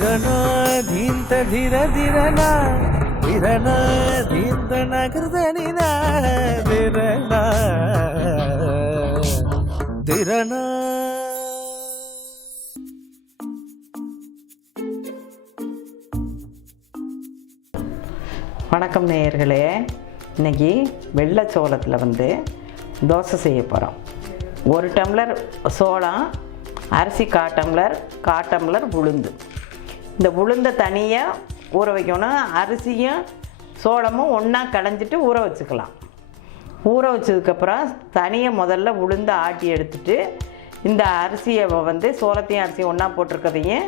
திரணா தீந்த திர திரணா திரணா தீந்த நகர்தனினா திரணா திரணா. வணக்கம் நேயர்களே, இன்றைக்கி வெள்ளை சோளத்தில் தோசை செய்ய போகிறோம். 1 டம்ளர் சோளம், அரிசி 1/4 டம்ளர் உளுந்து. இந்த உளுந்தை தனியாக ஊற வைக்கணும். அரிசியும் சோளமும் ஒன்றா கடைஞ்சிட்டு ஊற வச்சுக்கலாம். ஊற வச்சதுக்கப்புறம் தனியாக முதல்ல உளுந்தை ஆட்டி எடுத்துட்டு இந்த அரிசியை சோளத்தையும் அரிசியும் ஒன்றா போட்டிருக்கதையும்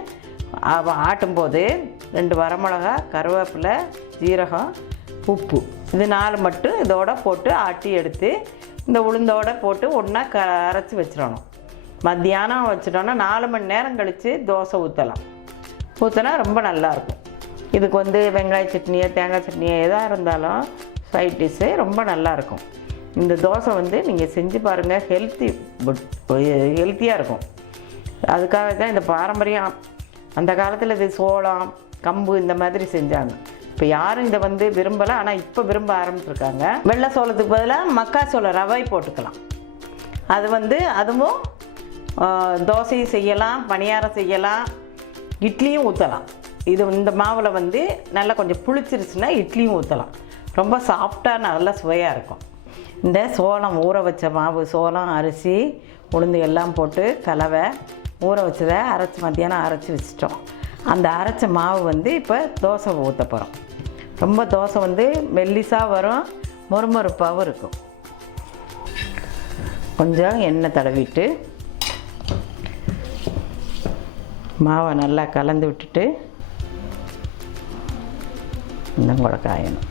ஆட்டும்போது 2 வரமிளகா, கருவேப்பிலை, ஜீரகம், உப்பு, இது 4 மட்டும் இதோட போட்டு ஆட்டி எடுத்து இந்த உளுந்தோட போட்டு ஒன்றா அரைச்சி வச்சிடணும். மத்தியானம் வச்சிட்டோன்னா 4 மணி நேரம் கழித்து தோசை ஊற்றினா ரொம்ப நல்லாயிருக்கும். இதுக்கு வெங்காய சட்னியோ தேங்காய் சட்னியோ எதாக இருந்தாலும் சைட் டிஷ்ஷு ரொம்ப நல்லாயிருக்கும். இந்த தோசை நீங்கள் செஞ்சு பாருங்கள். ஹெல்த்தியாக இருக்கும். அதுக்காக தான் இந்த பாரம்பரியம். அந்த காலத்தில் இது சோளம், கம்பு இந்த மாதிரி செஞ்சாங்க. இப்போ யாரும் இதை விரும்பலை, ஆனால் இப்போ விரும்ப ஆரம்பிச்சிருக்காங்க. வெள்ளை சோளத்துக்கு பதிலாக மக்காச்சோள ரவை போட்டுக்கலாம். அது அதுவும் தோசையும் செய்யலாம், பணியாரம் செய்யலாம், இட்லியும் ஊற்றலாம். இது இந்த மாவில் நல்லா கொஞ்சம் புளிச்சிருச்சுன்னா இட்லியும் ஊற்றலாம். ரொம்ப சாஃப்டாக நல்லா சுவையாக இருக்கும். இந்த சோளம் ஊற வச்ச மாவு, சோளம், அரிசி, உளுந்து எல்லாம் போட்டு கலவை ஊற வச்சதை மத்தியானம் அரைச்சி வச்சிட்டோம். அந்த அரைச்ச மாவு இப்போ தோசை ஊற்ற போகிறோம். ரொம்ப தோசை மெல்லிசாக வரும், மொறுமொறுப்பாகவும் இருக்கும். கொஞ்சம் எண்ணெய் தடவிட்டு மாவை நல்லா கலந்து விட்டுட்டு இன்னும் கூட காயணும்.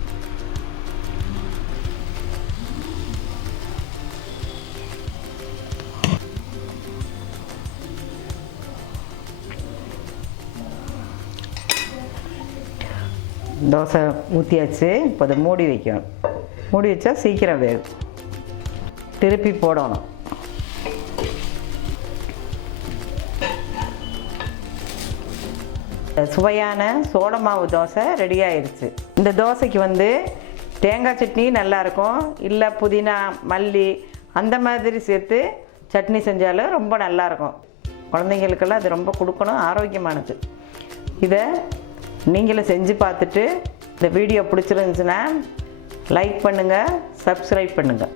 தோசை ஊற்றியாச்சு. இப்போ அதை மூடி வைக்கணும். மூடி வச்சா சீக்கிரம் வேகும். திருப்பி போடணும். சுவையான சோள மாவு தோசை ரெடி ஆயிடுச்சு. இந்த தோசைக்கு தேங்காய் சட்னி நல்லாயிருக்கும். இல்லை புதினா, மல்லி அந்த மாதிரி சேர்த்து சட்னி செஞ்சாலும் ரொம்ப நல்லாயிருக்கும். குழந்தைங்களுக்கெல்லாம் அது ரொம்ப கொடுக்கணும், ஆரோக்கியமானது. இதை நீங்களும் செஞ்சு பார்த்துட்டு இந்த வீடியோ பிடிச்சிருந்துச்சுன்னா லைக் பண்ணுங்கள், சப்ஸ்கிரைப் பண்ணுங்கள்.